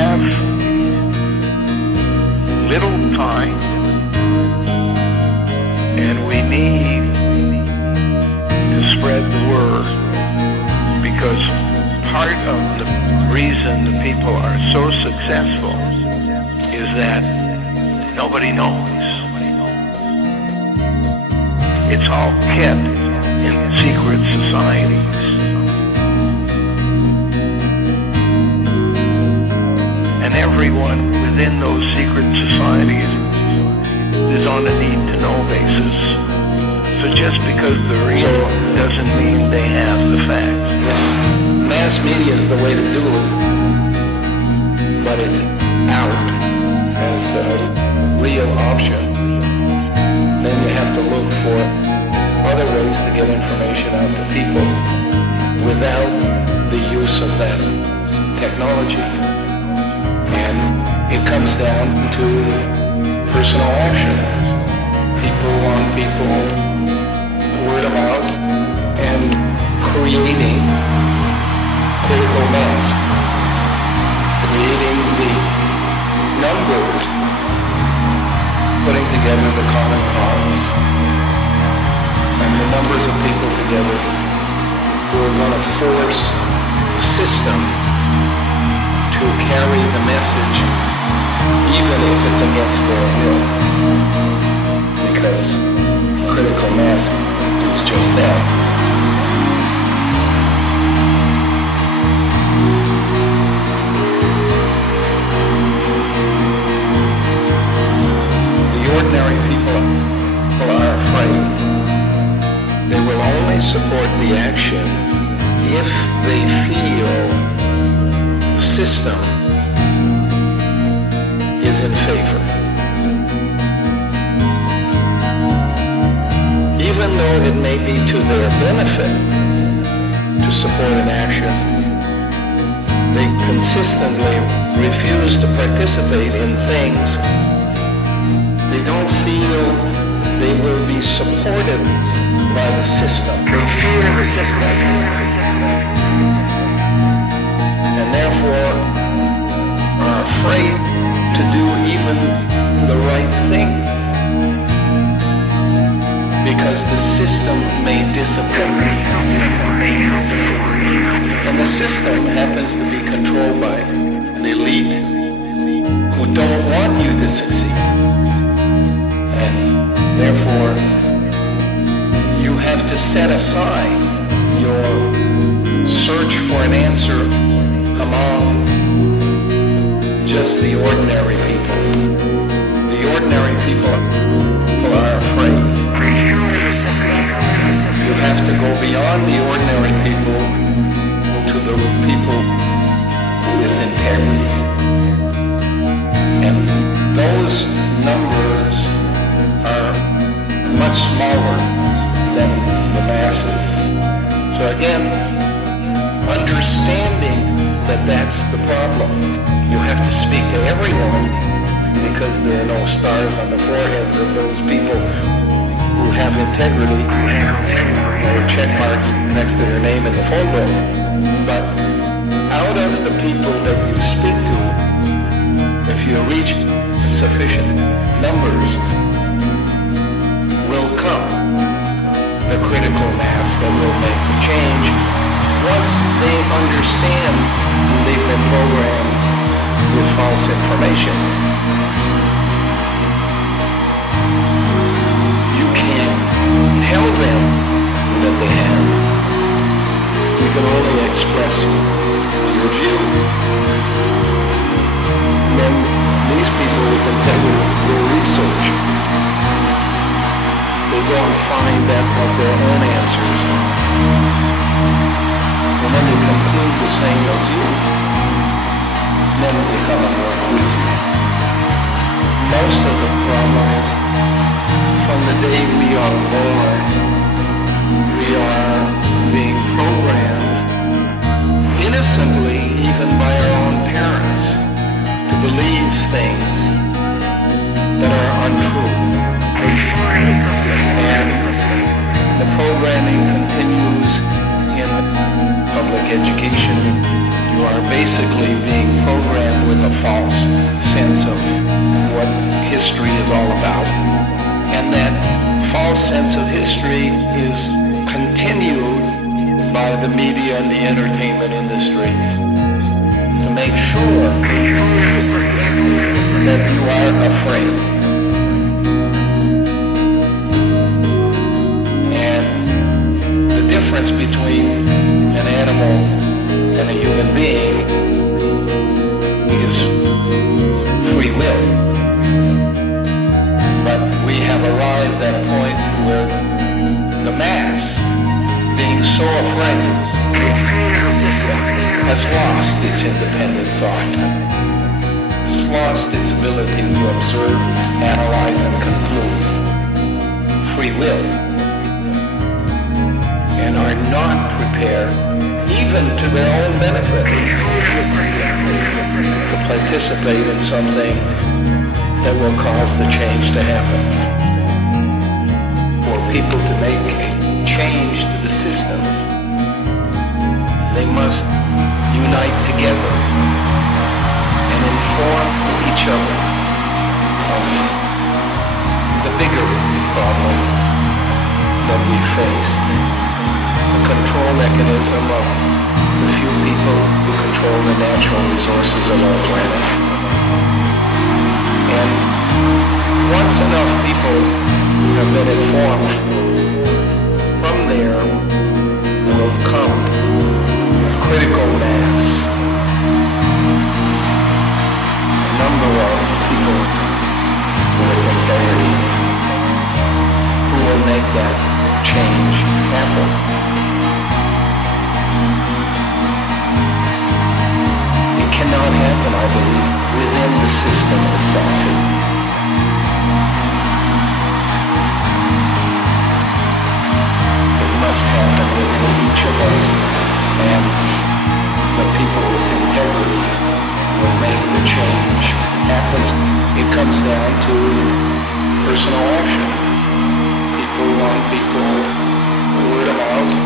have little time, and we need to spread the word, because part of the reason the people are so successful is that nobody knows. It's all kept in secret societies. And everyone within those secret societies is on a need-to-know basis. So just because they're real doesn't mean they have the facts. Mass media is the way to do it, but it's out as a real option. Then you have to look for other ways to get information out to people without the use of that technology. And it comes down to personal action. People on people, word of mouth, and creating critical mass, creating the numbers, putting together the common cause, and the numbers of people together who are going to force the system to carry the message, even if it's against their will, because critical mass is just that. Ordinary people are afraid. They will only support the action if they feel the system is in favor. Even though it may be to their benefit to support an action, they consistently refuse to participate in things they don't feel they will be supported by the system. They fear the system. And therefore are afraid to do even the right thing, because the system may disapprove. And the system happens to be controlled by an elite who don't want you to succeed. And therefore, you have to set aside your search for an answer among just the ordinary people. The ordinary people are afraid. You have to go beyond the ordinary people to the people with integrity. And those numbers are much smaller than the masses. So again, understanding that that's the problem. You have to speak to everyone, because there are no stars on the foreheads of those people who have integrity, or check marks next to their name in the phone book. But out of the people that you speak to, if you reach sufficient numbers, will come the critical mass that will make the change once they understand they've been programmed with false information. You can't tell them that they have. You can only express your view. And then these people with integrity go research. They go and find that of their own answers. And then they conclude the same as you. Then they come and work with you. Most of the problem is, from the day we are born, we are being programmed, innocently, even by our own parents, to believe things that are untrue. And the programming continues in public education. You are basically being programmed with a false sense of what history is all about. And that false sense of history is continued by the media and the entertainment industry to make sure that you are afraid. And the difference between an animal and a human being is free will. But we have arrived at a point where the mass, being so afraid, has lost its independent thought. It's lost its ability to observe, analyze, and conclude. Free will. And are not prepared, even to their own benefit, to participate in something that will cause the change to happen. For people to make a change to the system, they must unite together and inform each other of the bigger problem that we face. The control mechanism of the few people who control the natural resources of our planet. And once enough people have been informed, from there will come a critical mass, a number of people with integrity who will make that change happen. It cannot happen, I believe, within the system itself. It must happen within each of us, and the people with integrity will make the change happen. It comes down to personal action. People want people, word of mouth,